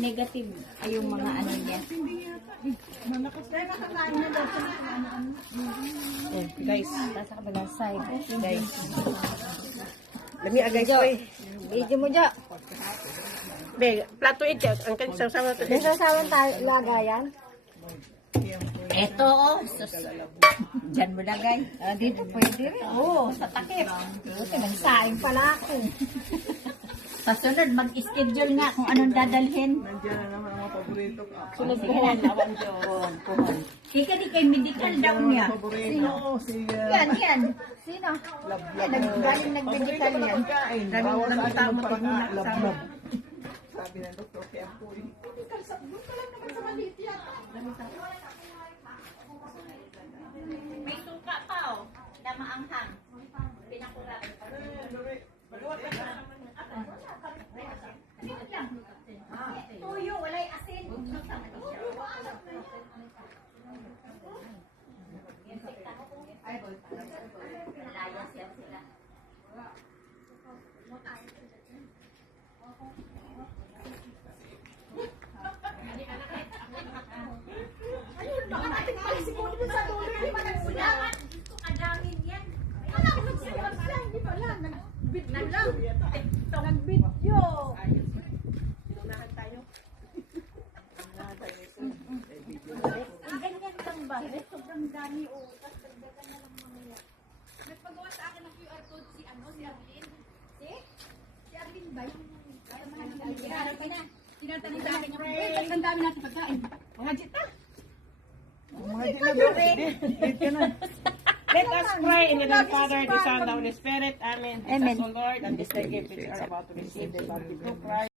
negative ay yung mga ano niya. Guys, Nasa kabilang side. guys. Lami guys, oy. Video mo dyan. Be, plato ito. Ang kansang sama to. May sasawan tayo lagayan. Eto, oh. Diyan mo lagay. Dito pwede rin. Oo, sa takip. Buti, nagsaing pala ako. Sa sunod, mag-schedule nga kung anong dadalhin. Nandiyan na naman ang mga paborito ko. Sunod buwan, awan yun. Kika di kay medical daw niya. Paborito ko, si Yan. Sino? Yan, galing nag-medical yan. pagkain. Bawal sa akin ng pagkain. Lablab. Sabi ng doktor, kaya po eh. May suka pa, oh. Na maanghang. Pinakulat. Tuyo, walay asin. Layas yan sila. Kadangin yan. Nag-video. Ganyan lang ba? Sobrang dami o. Dagdagan na lang mamaya. Nagpagawa sa akin ng QR code si Arlene. Si Arlene ba yung kasamahan ng Arlene? Kaya na. Tinatanong sa akin yung ang dami natin pagkain. Mga jita. Mga dito na. Let us pray in the name of the Father, the Son, and the Holy Spirit. Amen. Amen. Bless us, O Lord, and this the gift which we are about to receive, the body of Christ.